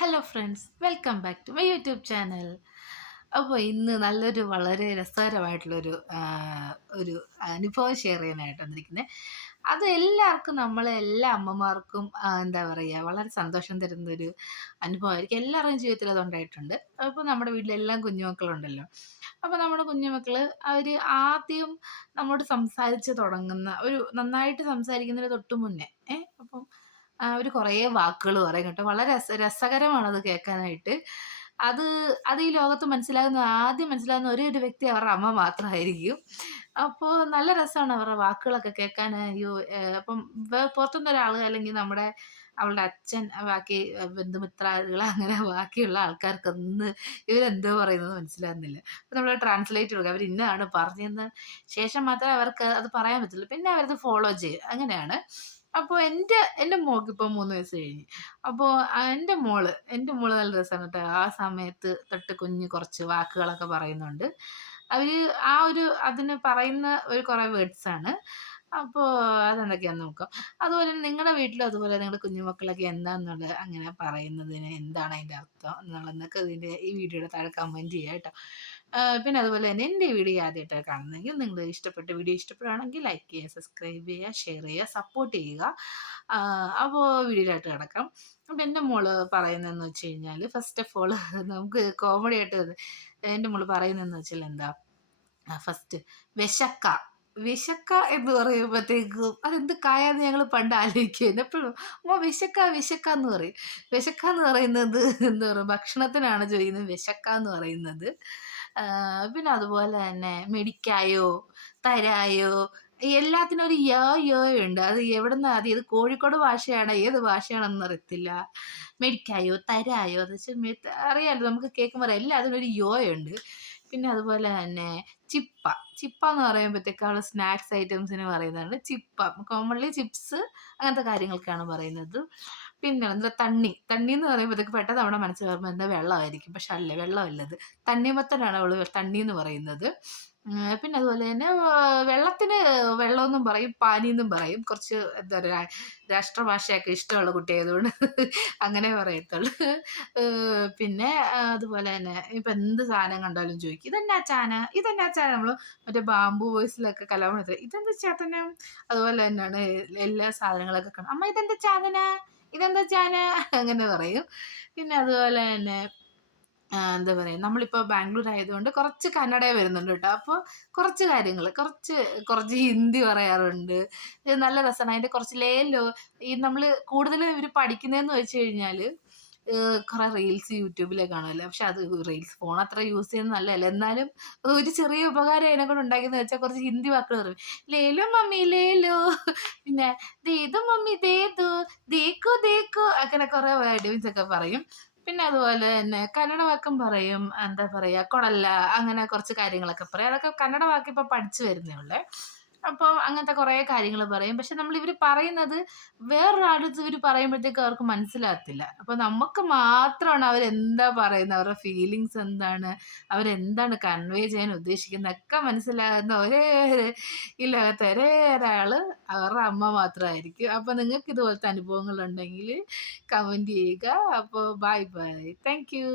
Hello friends, welcome back to my YouTube channel. അപ്പോൾ ഇന്ന് വളരെ രസകരമായിട്ടുള്ളൊരു ഒരു അനുഭവം ഷെയർ ചെയ്യാനായിട്ട് വന്നിരിക്കുന്നത്. അത് എല്ലാവർക്കും നമ്മളെ എല്ലാ അമ്മമാർക്കും എന്താ പറയുക, വളരെ സന്തോഷം തരുന്നൊരു അനുഭവമായിരിക്കും. എല്ലാവരുടെയും ജീവിതത്തിൽ അതുണ്ടായിട്ടുണ്ട്. അപ്പോൾ നമ്മുടെ വീട്ടിലെല്ലാം കുഞ്ഞുമക്കളുണ്ടല്ലോ. അപ്പോൾ നമ്മുടെ കുഞ്ഞുമക്കൾ അവർ ആദ്യം നമ്മോട് സംസാരിച്ച് തുടങ്ങുന്ന നന്നായിട്ട് സംസാരിക്കുന്നതിന് തൊട്ട് മുന്നേ അപ്പം അവര് കുറേ വാക്കുകൾ പറയും കേട്ടോ. വളരെ രസകരമാണത് കേൾക്കാനായിട്ട്. അത് അത് ഈ ലോകത്ത് ആദ്യം മനസ്സിലാകുന്ന ഒരേ ഒരു വ്യക്തി അവരുടെ അമ്മ മാത്രമായിരിക്കും. അപ്പോൾ നല്ല രസമാണ് അവരുടെ വാക്കുകളൊക്കെ കേൾക്കാൻ. അയ്യോ! അപ്പം പുറത്തുനിന്ന് ഒരാള് അല്ലെങ്കിൽ അവളുടെ അച്ഛൻ, ബാക്കി ബന്ധുമിത്രാദികൾ അങ്ങനെ ബാക്കിയുള്ള ആൾക്കാർക്കൊന്നും ഇവരെന്തോ പറയുന്നത് മനസ്സിലാകുന്നില്ല. അപ്പോൾ നമ്മള് ട്രാൻസ്ലേറ്റ് കൊടുക്കും. അവര് ഇന്നതാണ് പറഞ്ഞതെന്ന് ശേഷം മാത്രമേ അവർക്ക് അത് പറയാൻ പറ്റുള്ളൂ. പിന്നെ അവരത് ഫോളോ ചെയ്യും. അങ്ങനെയാണ്. അപ്പോൾ എൻ്റെ മോൾക്കിപ്പോൾ 3 വയസ്സ് കഴിഞ്ഞ്. അപ്പോൾ എൻ്റെ മോള് നല്ല രസാണ് ട്ടോ. ആ സമയത്ത് തൊട്ട് കുറച്ച് വാക്കുകളൊക്കെ പറയുന്നുണ്ട്. അവര് അതിന് പറയുന്ന കുറെ വേർഡ്സാണ്. അപ്പോൾ അതെന്തൊക്കെയാന്ന് നോക്കാം. അതുപോലെ നിങ്ങടെ വീട്ടിലും അതുപോലെ നിങ്ങളുടെ കുഞ്ഞുമക്കളൊക്കെ എന്താന്നുള്ളത് അങ്ങനെ പറയുന്നതിന് എന്താണ് അതിന്റെ അർത്ഥം എന്നുള്ളതൊക്കെ ഈ വീഡിയോയുടെ താഴെ കമന്റ് ചെയ്യാ ട്ടോ. പിന്നെ അതുപോലെ തന്നെ എൻ്റെ ഈ വീഡിയോ ആദ്യമായിട്ടാണ് കാണുന്നതെങ്കിൽ നിങ്ങൾ വീഡിയോ ഇഷ്ടപ്പെടുകയാണെങ്കിൽ ലൈക്ക് ചെയ്യുക, സബ്സ്ക്രൈബ് ചെയ്യുക, ഷെയർ ചെയ്യുക, സപ്പോർട്ട് ചെയ്യുക. അപ്പോൾ വീഡിയോയിലോട്ട് കിടക്കാം. അപ്പം എൻ്റെ മോള് പറയുന്നതെന്ന് വെച്ച് കഴിഞ്ഞാൽ ഫസ്റ്റ് ഓഫ് ഓൾ നമുക്ക് കോമഡി ആയിട്ട് എൻ്റെ മോള് പറയുന്നതെന്ന് വെച്ചാൽ എന്താ, ഫസ്റ്റ് വിശക്ക. വിശക്ക എന്ന് പറയുമ്പോഴത്തേക്കും അതെന്ത് കായാന്ന് ഞങ്ങൾ പണ്ട് ആലോചിക്കുമായിരുന്നു. എപ്പോഴും ഉമ്മ വിശക്ക വിശക്ക എന്ന് പറയും. വിശക്ക എന്ന് പറയുന്നത് എന്താ പറയുക, ഭക്ഷണത്തിനാണ് ചോദിക്കുന്നത് വിശക്ക എന്ന് പറയുന്നത്. പിന്നെ അതുപോലെ തന്നെ മെടിക്കായോ, തരായോ, എല്ലാത്തിനും ഒരു യോ യോ ഉണ്ട്. അത് എവിടുന്നാ, ഇത് കോഴിക്കോട് ഭാഷയാണോ ഏത് ഭാഷയാണെന്ന് അറിയത്തില്ല. മെടിക്കായോ, തരായോ, അത് വെച്ചാൽ അറിയാലോ, നമുക്ക് കേൾക്കുമ്പോൾ എല്ലാത്തിനും ഒരു യോ ഉണ്ട്. പിന്നെ അതുപോലെ തന്നെ ചിപ്പ. ചിപ്പ എന്ന് പറയുമ്പോഴത്തേക്ക് അവള് സ്നാക്സ് ഐറ്റംസിന് പറയുന്നതാണ് ചിപ്പ. കോമൺലി ചിപ്സ് അങ്ങനത്തെ കാര്യങ്ങൾക്കാണ് പറയുന്നത്. പിന്നെ എന്താ തണ്ണി എന്ന് പറയുമ്പോഴത്തേക്ക് പെട്ടെന്ന് നമ്മുടെ മനസ്സിൽ വരുമ്പോൾ എന്താ വെള്ളമായിരിക്കും. പക്ഷെ അല്ല, വെള്ളമല്ലത്. തണ്ണിമത്തനാണ് അവള് തണ്ണി എന്ന് പറയുന്നത്. പിന്നെ അതുപോലെ തന്നെ വെള്ളത്തിന് വെള്ളമെന്നും പറയും, പാനിയെന്നും പറയും. കുറച്ച് എന്താ പറയുക, രാഷ്ട്രഭാഷയൊക്കെ ഇഷ്ടമുള്ള കുട്ടിയായതുകൊണ്ട് അങ്ങനെ പറയത്തുള്ളൂ. പിന്നെ അതുപോലെ തന്നെ ഇപ്പം എന്ത് സാധനം കണ്ടാലും ചോദിക്കും ഇതെന്നാ ചാന, ഇതെന്നാ ചാന. നമ്മൾ മറ്റേ ബാംബു വോയിസിലൊക്കെ കലാമണത്തിൽ ഇതെന്താ ചാതനം. അതുപോലെ തന്നെയാണ് എല്ലാ സാധനങ്ങളൊക്കെ കാണും. അമ്മ ഇതെന്താ ചാതന, ഇതെന്താ ചാന, അങ്ങനെ പറയും. പിന്നെ അതുപോലെ തന്നെ എന്താ പറയുക, നമ്മളിപ്പോൾ ബാംഗ്ലൂർ ആയതുകൊണ്ട് കുറച്ച് കന്നഡ വരുന്നുണ്ട് കേട്ടോ. അപ്പോൾ കുറച്ച് കാര്യങ്ങൾ, കുറച്ച് കുറച്ച് ഹിന്ദി പറയാറുണ്ട്. ഇത് നല്ല രസമാണ്. അതിൻ്റെ കുറച്ച് ലേലോ ഈ നമ്മൾ കൂടുതലും ഇവർ പഠിക്കുന്നതെന്ന് വെച്ച് കഴിഞ്ഞാൽ കുറേ റീൽസ് യൂട്യൂബിലൊക്കെ കാണുമല്ലോ. പക്ഷെ അത് റീൽസ് ഫോൺ അത്ര യൂസ് ചെയ്യുന്നത് നല്ലതല്ല. എന്നാലും ഒരു ചെറിയ ഉപകാരം അതിനെക്കൊണ്ട് ഉണ്ടാക്കിയെന്ന് വെച്ചാൽ കുറച്ച് ഹിന്ദി വാക്കുകൾ പറയും. ലേലോ മമ്മി ലേലോ, പിന്നെ ദേദോ മമ്മി ദേദോ, ദേക്കോ ദേക്കോ, അങ്ങനെ കുറേ വേർഡ്സ് ഒക്കെ പറയും. പിന്നെ അതുപോലെ തന്നെ കന്നഡ വാക്കും പറയും. എന്താ പറയാ, കൊടല്ല, അങ്ങനെ കുറച്ച് കാര്യങ്ങളൊക്കെ പറയും. അതൊക്കെ കന്നഡ വാക്ക് ഇപ്പൊ പഠിച്ചു വരുന്നേ ഉള്ളേ. അപ്പം അങ്ങനത്തെ കുറേ കാര്യങ്ങൾ പറയും. പക്ഷെ ഇവര് പറയുന്നത് വേറൊരാളടുത്ത് ഇവര് പറയുമ്പോഴത്തേക്കും അവർക്ക് മനസ്സിലാകത്തില്ല. അപ്പൊ നമുക്ക് മാത്രമാണ് അവരെന്താ പറയുന്നത്, അവരുടെ ഫീലിങ്സ് എന്താണ്, അവരെന്താണ് കൺവേ ചെയ്യാൻ ഉദ്ദേശിക്കുന്നതൊക്കെ മനസ്സിലാകുന്ന ഈ ലോകത്ത് ഒരേ ഒരാള് അവരുടെ അമ്മ മാത്രമായിരിക്കും. അപ്പൊ നിങ്ങൾക്ക് ഇതുപോലത്തെ അനുഭവങ്ങൾ ഉണ്ടെങ്കിൽ കമന്റ് ചെയ്യുക. അപ്പോൾ ബൈ ബൈ, താങ്ക് യു.